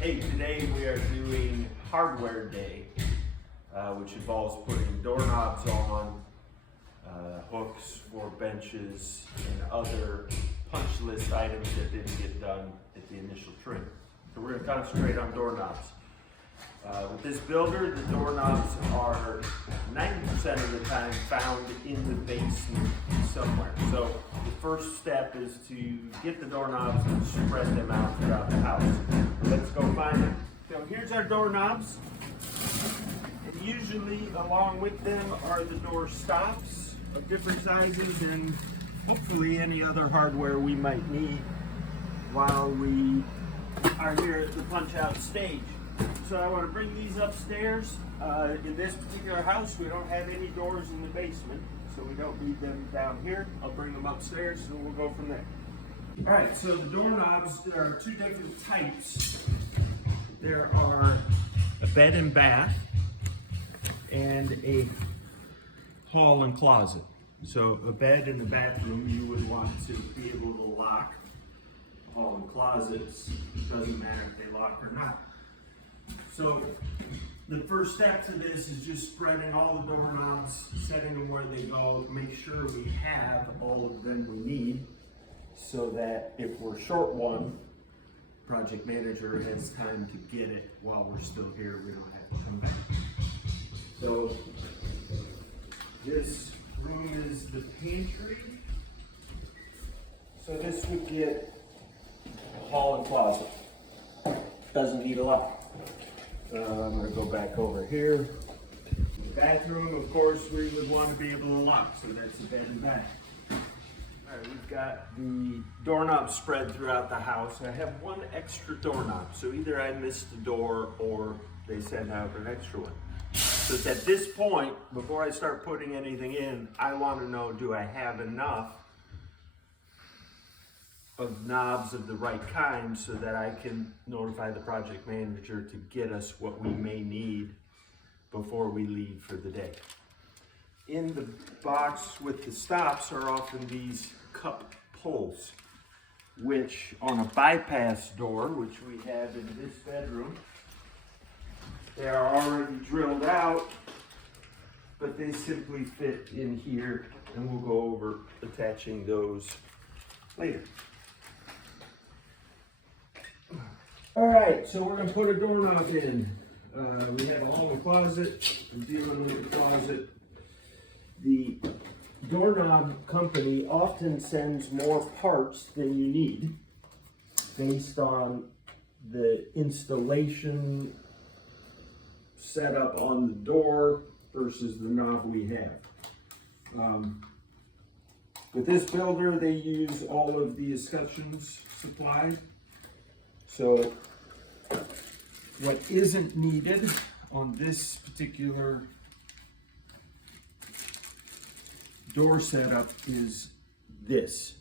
Hey, today we are doing hardware day, which involves putting doorknobs on, hooks for benches, and other punch list items that didn't get done at the initial trim. So we're going to concentrate on doorknobs. With this builder, the doorknobs are 90% of the time found in the basement somewhere. So the first step is to get the doorknobs and spread them out throughout the house. Let's go find them. So here's our doorknobs. And usually along with them are the door stops of different sizes and hopefully any other hardware we might need while we are here at the punch out stage. So I want to bring these upstairs. In this particular house, we don't have any doors in the basement, so we don't need them down here. I'll bring them upstairs and we'll go from there. All right, so the doorknobs, there are two different types. There are a bed and bath and a hall and closet. So a bed and a bathroom you would want to be able to lock. Hall and closets, it doesn't matter if they lock or not. So the first step to this is just spreading all the doorknobs, setting them where they go, make sure we have all of them we need so that if we're short one, project manager has time to get it while we're still here. We don't have to come back. So this room is the pantry. So this would get a hall and closet. Doesn't need a lot. I'm going to go back over here. The bathroom, of course, we would want to be able to lock, so that's the bed and bath. All right, we've got the doorknob spread throughout the house. I have one extra doorknob, so either I missed a door or they sent out an extra one. So it's at this point, before I start putting anything in, I want to know, do I have enough of knobs of the right kind so that I can notify the project manager to get us what we may need before we leave for the day. In the box with the stops are often these cup pulls, which on a bypass door, which we have in this bedroom, they are already drilled out, but they simply fit in here, and we'll go over attaching those later. All right, so we're gonna put a doorknob in. We have a hall and closet. I'm dealing with the closet. The doorknob company often sends more parts than you need based on the installation setup on the door versus the knob we have. With this builder, they use all of the escutcheons supplied. So what isn't needed on this particular door setup is this.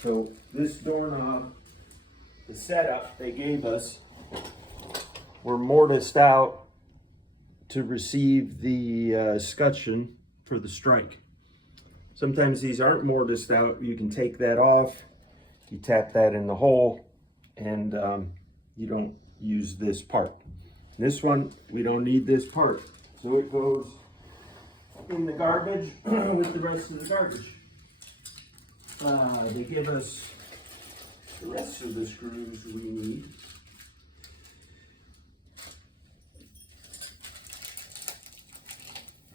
So this doorknob, the setup they gave us, were mortised out to receive the escutcheon for the strike. Sometimes these aren't mortised out. You can take that off, you tap that in the hole, and you don't use this part. This one, we don't need this part. So it goes in the garbage with the rest of the garbage. They give us the rest of the screws we need.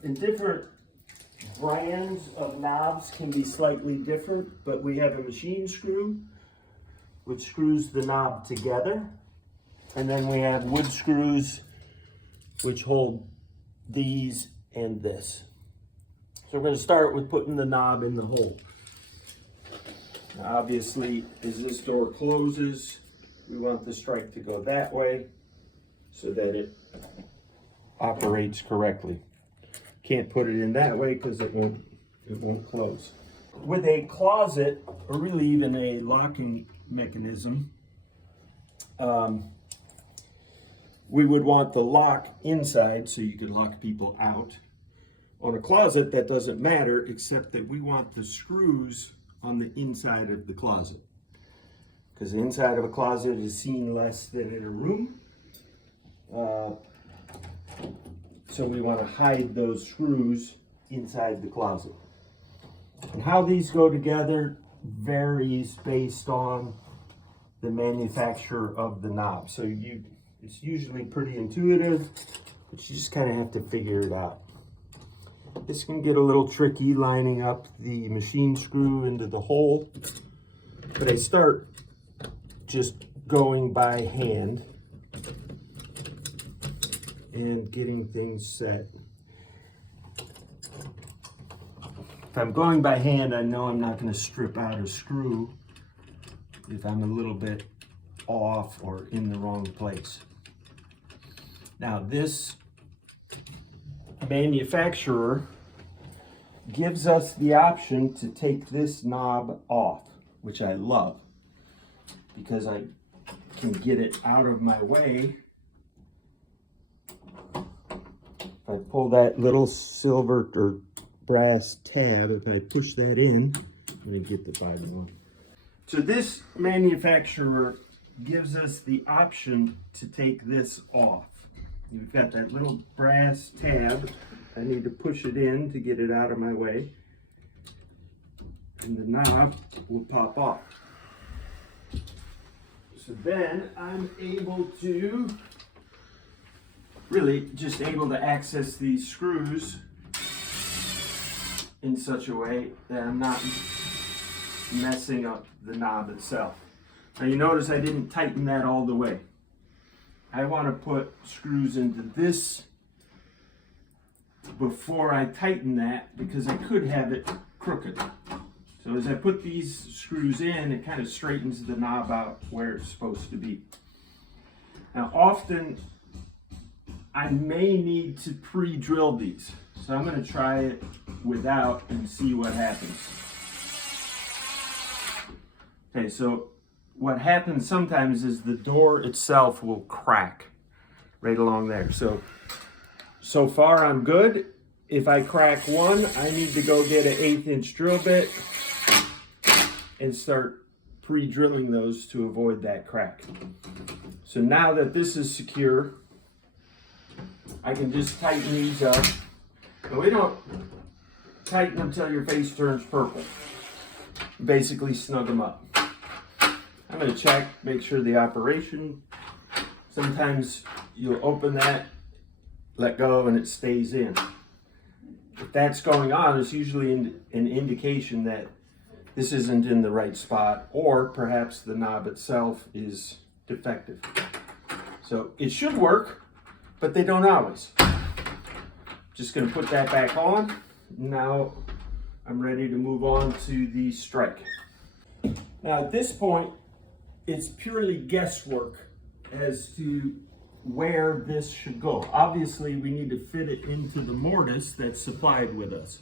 And different brands of knobs can be slightly different, but we have a machine screw which screws the knob together. And then we have wood screws which hold these and this. So we're going to start with putting the knob in the hole. Now obviously, as this door closes, we want the strike to go that way so that it operates correctly. Can't put it in that way because it won't close. With a closet, or really even a locking mechanism, we would want the lock inside so you can lock people out. On a closet, that doesn't matter, except that we want the screws on the inside of the closet. because the inside of a closet is seen less than in a room. So we want to hide those screws inside the closet. And how these go together varies based on the manufacturer of the knob. So it's usually pretty intuitive, but you just kind of have to figure it out. This can get a little tricky lining up the machine screw into the hole, but I start just going by hand and getting things set. If I'm going by hand, I know I'm not going to strip out a screw if I'm a little bit off or in the wrong place. Now, this manufacturer gives us the option to take this knob off, which I love because I can get it out of my way. If I pull that little silver or brass tab, if I push that in, let me get the bottom one. So this manufacturer gives us the option to take this off. You've got that little brass tab. I need to push it in to get it out of my way. And the knob will pop off. So then I'm able to, really just able to access these screws in such a way that I'm not messing up the knob itself. Now you notice I didn't tighten that all the way. I want to put screws into this before I tighten that because I could have it crooked. So as I put these screws in, it kind of straightens the knob out where it's supposed to be. Now often I may need to pre-drill these. So I'm going to try it without and see what happens. Okay, so what happens sometimes is the door itself will crack right along there. So far I'm good. If I crack one, I need to go get an 1/8 inch drill bit and start pre-drilling those to avoid that crack. So now that this is secure, I can just tighten these up. But we don't tighten until your face turns purple. Basically snug them up. I'm going to check, make sure the operation. Sometimes you'll open that, let go, and it stays in. If that's going on, it's usually an indication that this isn't in the right spot, or perhaps the knob itself is defective. So it should work, but they don't always. Just going to put that back on. Now I'm ready to move on to the strike. Now at this point, it's purely guesswork as to where this should go. Obviously, we need to fit it into the mortise that's supplied with us.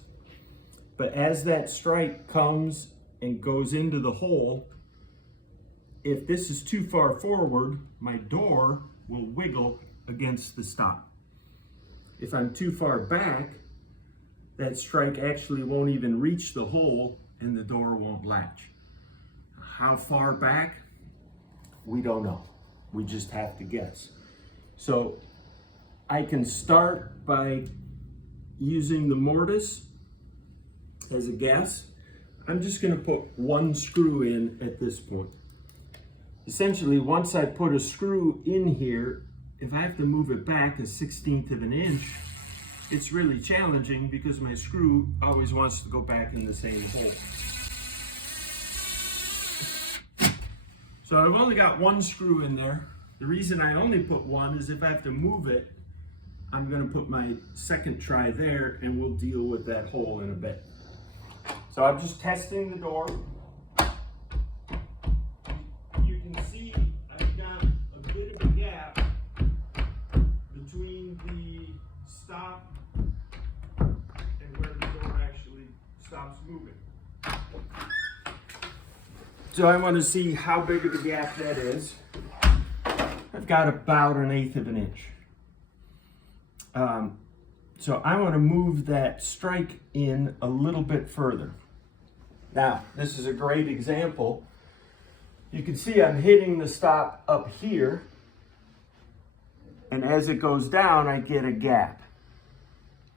But as that strike comes and goes into the hole, if this is too far forward, my door will wiggle against the stop. If I'm too far back, that strike actually won't even reach the hole and the door won't latch. How far back? We don't know. We just have to guess. So I can start by using the mortise as a guess. I'm just going to put one screw in at this point. Essentially, once I put a screw in here, if I have to move it back a 1/16 of an inch, it's really challenging because my screw always wants to go back in the same hole. So I've only got one screw in there. The reason I only put one is if I have to move it, I'm going to put my second try there and we'll deal with that hole in a bit. So I'm just testing the door. You can see I've got a bit of a gap between the stop and where the door actually stops moving. So I want to see how big of a gap that is. I've got about 1/8 of an inch. So I want to move that strike in a little bit further. Now, this is a great example You can see I'm hitting the stop up here, and as it goes down, I get a gap.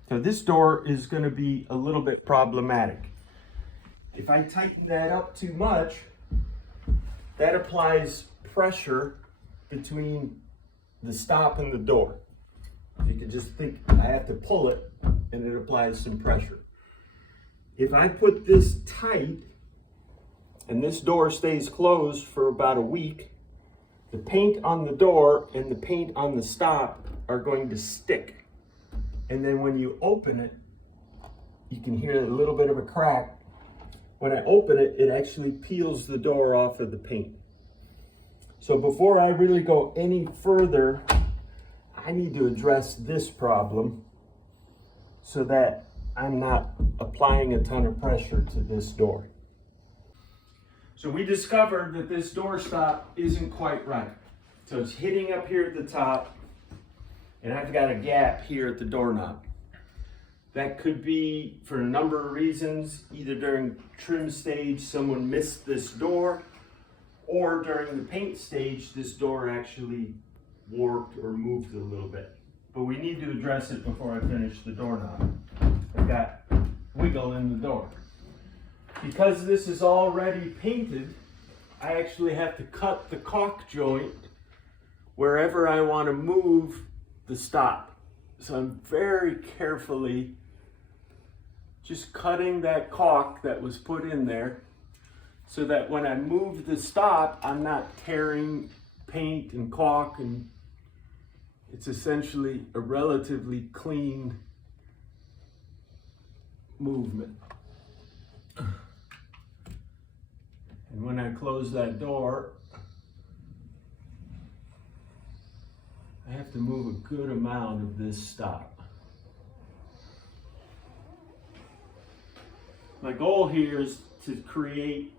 So this door is going to be a little bit problematic. If I tighten that up too much, that applies pressure between the stop and the door. You can just think I have to pull it and it applies some pressure. If I put this tight and this door stays closed for about a week, the paint on the door and the paint on the stop are going to stick. And then when you open it, you can hear a little bit of a crack. When I open it, it actually peels the door off of the paint. So before I really go any further, I need to address this problem so that I'm not applying a ton of pressure to this door. So we discovered that this door stop isn't quite right. So it's hitting up here at the top, and I've got a gap here at the doorknob. That could be for a number of reasons. Either during trim stage, someone missed this door, or during the paint stage, this door actually warped or moved a little bit. But we need to address it before I finish the doorknob. I've got wiggle in the door. Because this is already painted, I actually have to cut the caulk joint wherever I want to move the stop. So I'm very carefully just cutting that caulk that was put in there so that when I move the stop, I'm not tearing paint and caulk, and it's essentially a relatively clean movement. And when I close that door, I have to move a good amount of this stop. My goal here is to create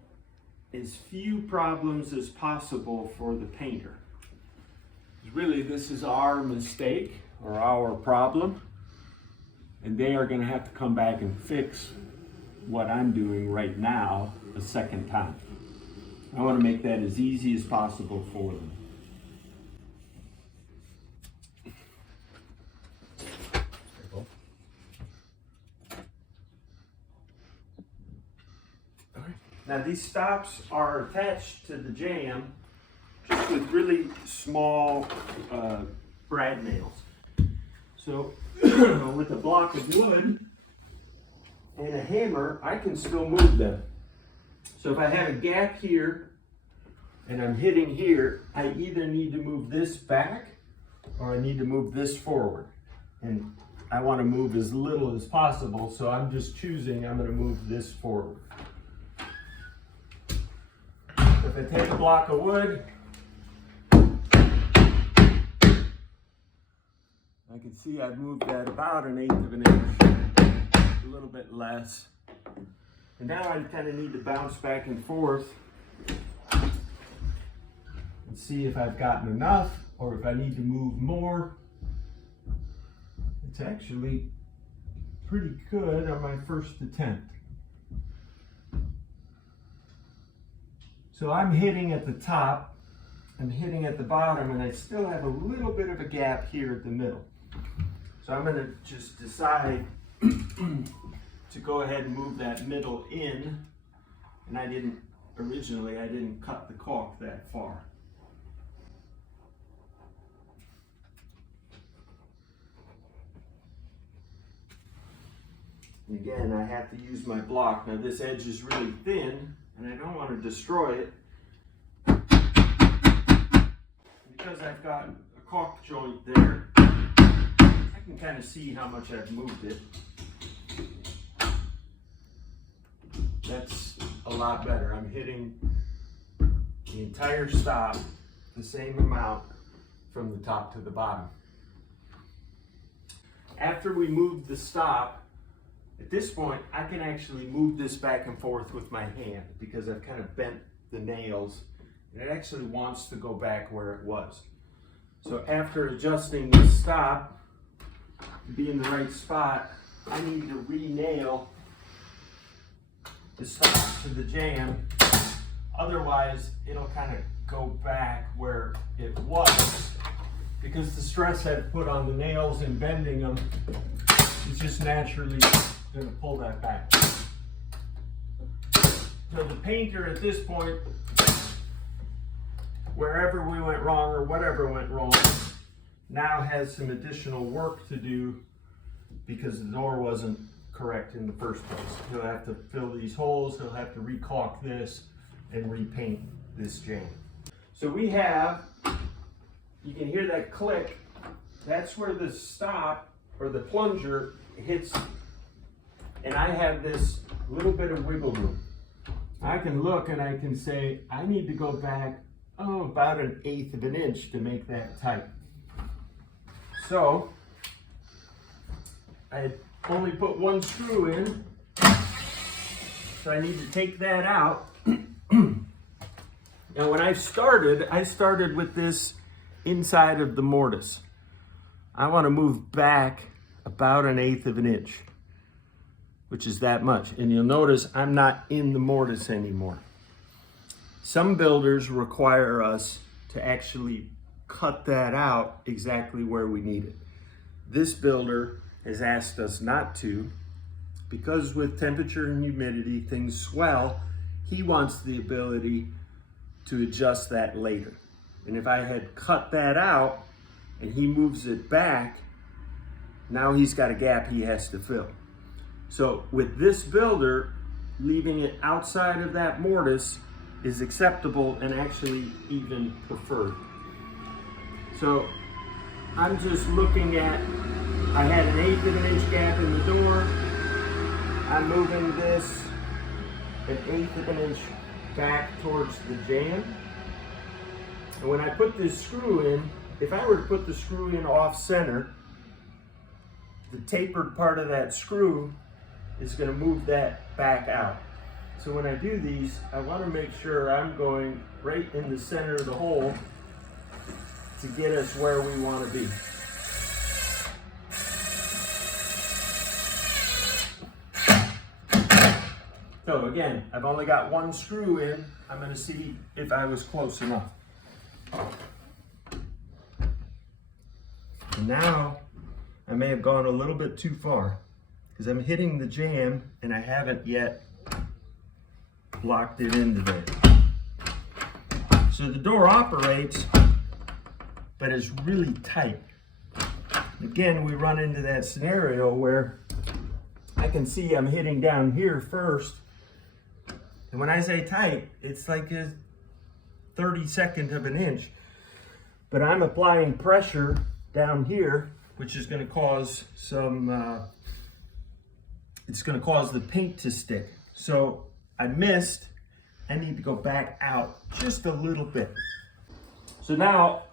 as few problems as possible for the painter. Really, this is our mistake or our problem, and they are going to have to come back and fix what I'm doing right now a second time. I want to make that as easy as possible for them. Now these stops are attached to the jamb just with really small brad nails. So with a block of wood and a hammer, I can still move them. So if I have a gap here and I'm hitting here, I either need to move this back or I need to move this forward. And I want to move as little as possible, so I'm just choosing I'm going to move this forward. If I take a block of wood, I can see I've moved that about 1/8 of an inch, a little bit less. And now I kind of need to bounce back and forth and see if I've gotten enough or if I need to move more. It's actually pretty good on my first attempt. So I'm hitting at the top, I'm hitting at the bottom, and I still have a little bit of a gap here at the middle. So I'm going to just decide to go ahead and move that middle in, and I didn't cut the caulk that far. And again, I have to use my block. Now this edge is really thin, and I don't want to destroy it. Because I've got a caulk joint there, I can kind of see how much I've moved it. That's a lot better. I'm hitting the entire stop the same amount from the top to the bottom. After we move the stop, at this point, I can actually move this back and forth with my hand because I've kind of bent the nails, and it actually wants to go back where it was. So after adjusting the stop to be in the right spot, I need to re-nail the stop to the jamb Otherwise, it'll kind of go back where it was, because the stress I've put on the nails and bending them is just naturally going to pull that back. So the painter at this point, wherever we went wrong or whatever went wrong, now has some additional work to do because the door wasn't correct in the first place. He'll have to fill these holes, he'll have to re-caulk this and repaint this jamb. So we have, you can hear that click, that's where the stop or the plunger hits, and I have this little bit of wiggle room. I can look and I can say, I need to go back, about 1/8 of an inch to make that tight. So, I only put one screw in, so I need to take that out. Now when I started with this inside of the mortise. I want to move back about 1/8 of an inch, which is that much. And you'll notice I'm not in the mortise anymore. Some builders require us to actually cut that out exactly where we need it. This builder has asked us not to, because with temperature and humidity, things swell. He wants the ability to adjust that later. And if I had cut that out and he moves it back, now he's got a gap he has to fill. So with this builder, leaving it outside of that mortise is acceptable and actually even preferred. So I'm just looking at, I had 1/8 of an inch gap in the door. I'm moving this 1/8 of an inch back towards the jamb. And when I put this screw in, if I were to put the screw in off center, the tapered part of that screw is going to move that back out. So when I do these, I want to make sure I'm going right in the center of the hole to get us where we want to be. So again, I've only got one screw in. I'm going to see if I was close enough. Now, I may have gone a little bit too far because I'm hitting the jamb and I haven't yet locked it into there. So the door operates, but it's really tight. Again, we run into that scenario where I can see I'm hitting down here first. And when I say tight, it's like a 32nd of an inch. But I'm applying pressure down here, which is going to cause some, it's going to cause the paint to stick. So I missed. I need to go back out just a little bit. So now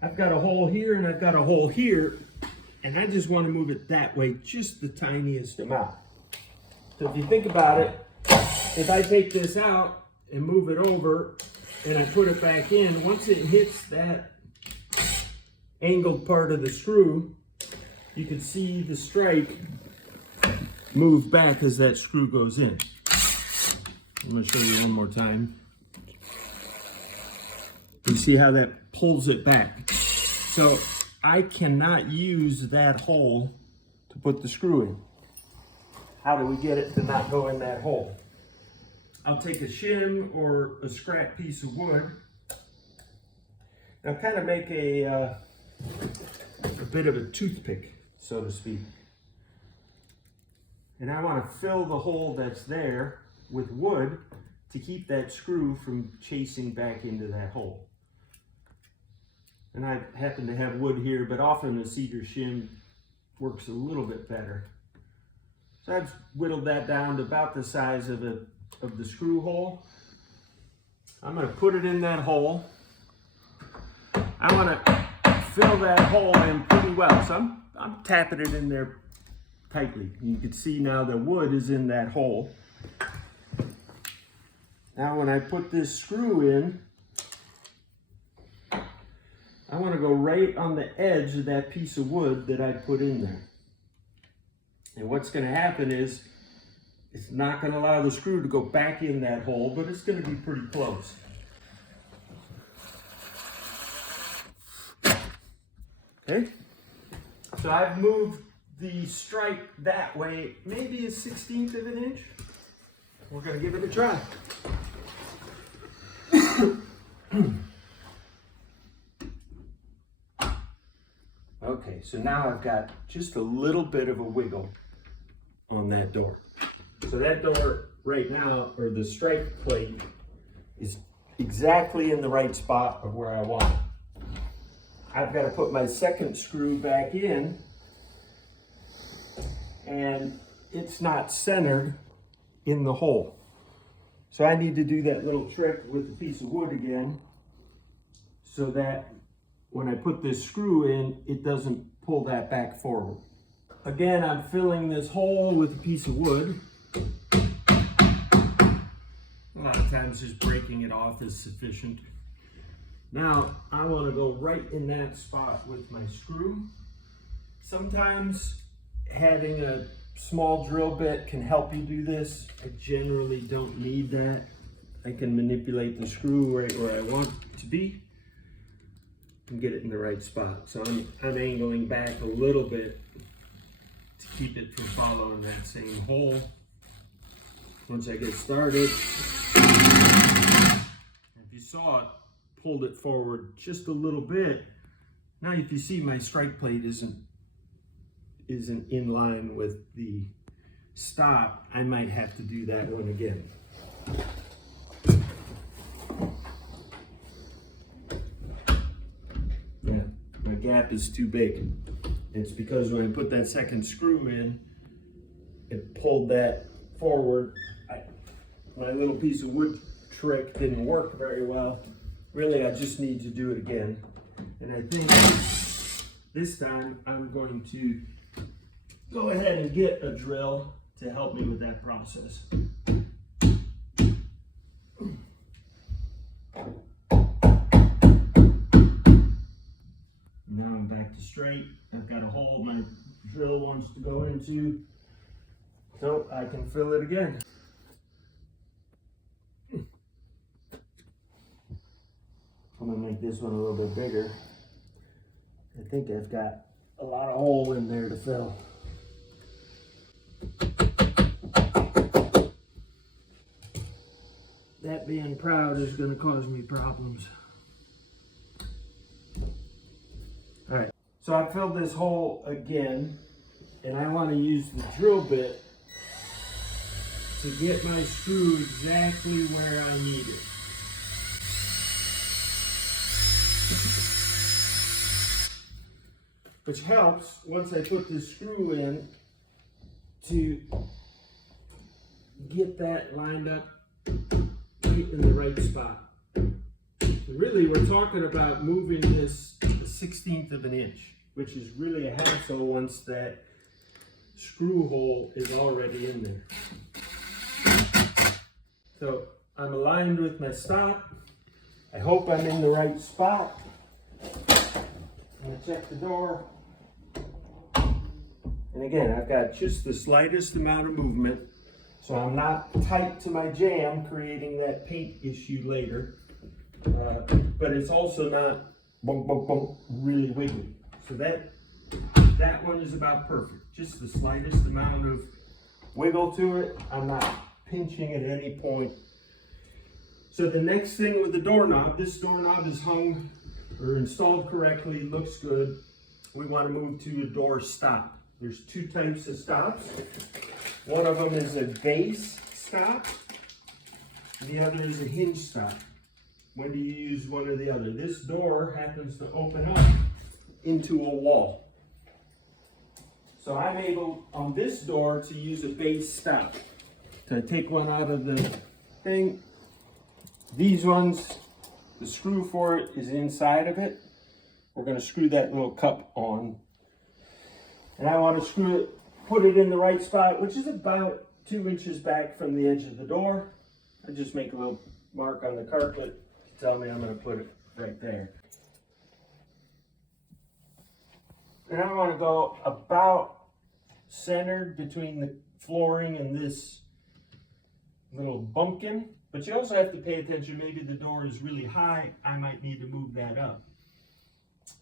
I've got a hole here and I've got a hole here, and I just want to move it that way, just the tiniest amount. So if you think about it, if I take this out and move it over and I put it back in, once it hits that angled part of the screw, you can see the strike move back as that screw goes in. I'm going to show you one more time. You see how that pulls it back. So I cannot use that hole to put the screw in. How do we get it to not go in that hole? I'll take a shim or a scrap piece of wood. Now kind of make a bit of a toothpick, so to speak. And I want to fill the hole that's there with wood to keep that screw from chasing back into that hole. And I happen to have wood here, but often a cedar shim works a little bit better. So I've whittled that down to about the size of the screw hole. I'm going to put it in that hole. I want to fill that hole in pretty well. So I'm tapping it in there tightly. You can see now the wood is in that hole. Now when I put this screw in, I want to go right on the edge of that piece of wood that I put in there. And what's going to happen is It's not going to allow the screw to go back in that hole, but it's going to be pretty close. Okay, so I've moved the stripe that way, maybe 1/16 of an inch. We're going to give it a try. Okay, so now I've got just a little bit of a wiggle on that door. So that door right now, or the stripe plate, is exactly in the right spot of where I want it. I've got to put my second screw back in, and it's not centered in the hole. So I need to do that little trick with a piece of wood again, so that when I put this screw in, it doesn't pull that back forward. Again, I'm filling this hole with a piece of wood. A lot of times just breaking it off is sufficient. Now, I want to go right in that spot with my screw. Sometimes having a small drill bit can help you do this. I generally don't need that. I can manipulate the screw right where I want it to be and get it in the right spot. So I'm angling back a little bit to keep it from following that same hole. Once I get started, if you saw it, pulled it forward just a little bit. Now if you see, my strike plate isn't in line with the stop, I might have to do that one again. Yeah, my gap is too big. It's because when I put that second screw in, it pulled that forward. My little piece of wood trick didn't work very well. Really, I just need to do it again. And I think this time I'm going to go ahead and get a drill to help me with that process. Now I'm back to straight. I've got a hole my drill wants to go into, so I can fill it again. I'm gonna make this one a little bit bigger. I think I've got a lot of hole in there to fill. That being proud is gonna cause me problems. All right, so I filled this hole again, and I want to use the drill bit to get my screw exactly where I need it. Which helps, once I put this screw in, to get that lined up right in the right spot. Really, we're talking about moving this 1/16 of an inch, which is really a hassle once that screw hole is already in there. So I'm aligned with my stop. I hope I'm in the right spot. I'm gonna check the door. And again, I've got just the slightest amount of movement, so I'm not tight to my jam, creating that paint issue later. But it's also not boom, boom, boom, really wiggly. So that one is about perfect. Just the slightest amount of wiggle to it. I'm not pinching at any point. So the next thing with the doorknob, this doorknob is hung or installed correctly, looks good. We want to move to a door stop. There's two types of stops. One of them is a base stop, and the other is a hinge stop. When do you use one or the other? This door happens to open up into a wall. So I'm able, on this door, to use a base stop. So I take one out of the thing. These ones, the screw for it is inside of it. We're going to screw that little cup on. And I want to screw it, put it in the right spot, which is about 2 inches back from the edge of the door. I just make a little mark on the carpet to tell me I'm going to put it right there. And I want to go about centered between the flooring and this little bumpkin, but you also have to pay attention. Maybe the door is really high. I might need to move that up.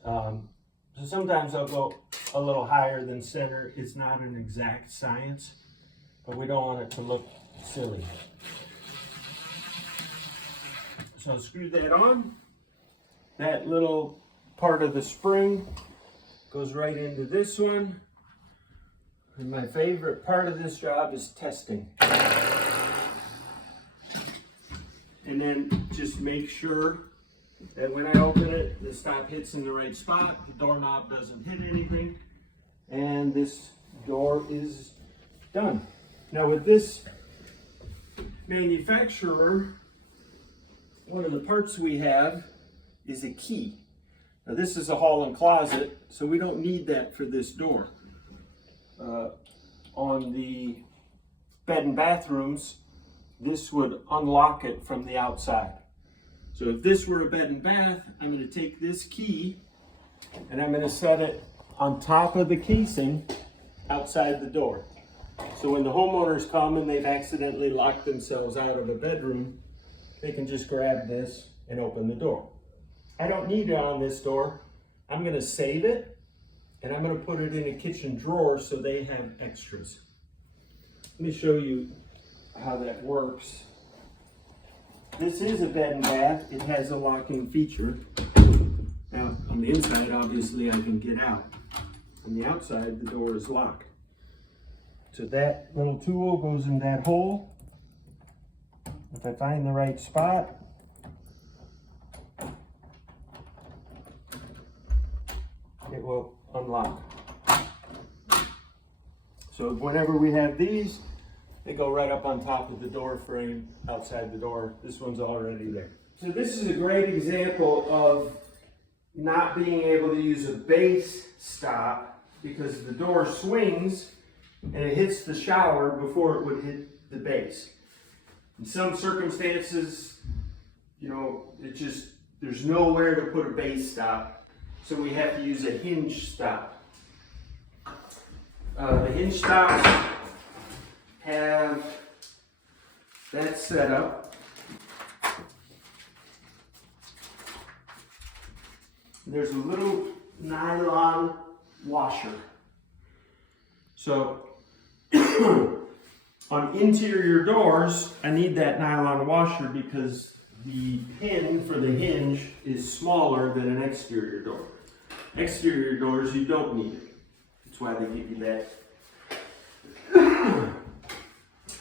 So sometimes I'll go a little higher than center. It's not an exact science, but we don't want it to look silly. So I'll screw that on. That little part of the spring goes right into this one. And my favorite part of this job is testing. And then just make sure that when I open it, the stop hits in the right spot, the doorknob doesn't hit anything, and this door is done. Now with this manufacturer, one of the parts we have is a key. Now this is a hall and closet, so we don't need that for this door. On the bed and bathrooms, this would unlock it from the outside. So if this were a bed and bath, I'm going to take this key and I'm going to set it on top of the casing outside the door. So when the homeowners come and they've accidentally locked themselves out of a bedroom, they can just grab this and open the door. I don't need it on this door. I'm going to save it and I'm going to put it in a kitchen drawer so they have extras. Let me show you how that works. This is a bed and bath. It has a locking feature. Now, on the inside, obviously, I can get out. On the outside, the door is locked. So that little tool goes in that hole. If I find the right spot, it will unlock. So whenever we have these, they go right up on top of the door frame outside the door. This one's already there. So this is a great example of not being able to use a base stop because the door swings and it hits the shower before it would hit the base. In some circumstances, you know, there's nowhere to put a base stop, so we have to use a hinge stop. The hinge stops have that set up. There's a little nylon washer. So on interior doors, I need that nylon washer because the pin for the hinge is smaller than an exterior door. Exterior doors, you don't need it. That's why they give you that.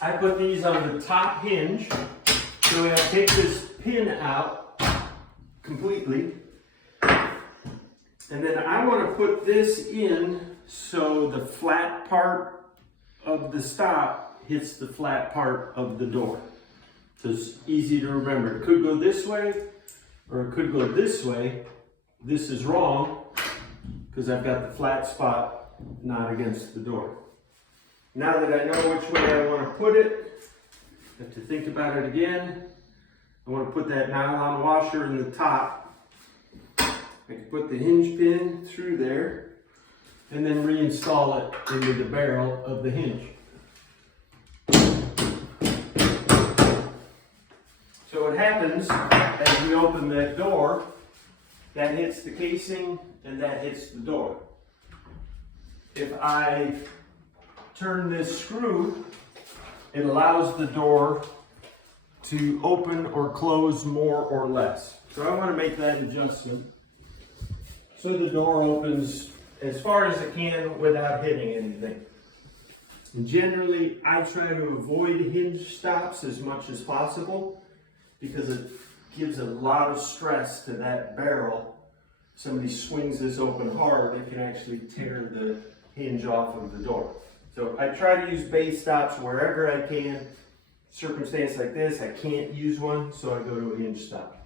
I put these on the top hinge, so I take this pin out completely, and then I want to put this in so the flat part of the stop hits the flat part of the door. So it's easy to remember. It could go this way, or it could go this way. This is wrong, because I've got the flat spot not against the door. Now that I know which way I want to put it, I have to think about it again. I want to put that nylon washer in the top. I can put the hinge pin through there and then reinstall it into the barrel of the hinge. So what happens as we open that door, that hits the casing and that hits the door. If I turn this screw, it allows the door to open or close more or less. So I want to make that adjustment so the door opens as far as it can without hitting anything. And generally, I try to avoid hinge stops as much as possible because it gives a lot of stress to that barrel. If somebody swings this open hard, it can actually tear the hinge off of the door. So I try to use base stops wherever I can. Circumstance like this, I can't use one, so I go to a hinge stop.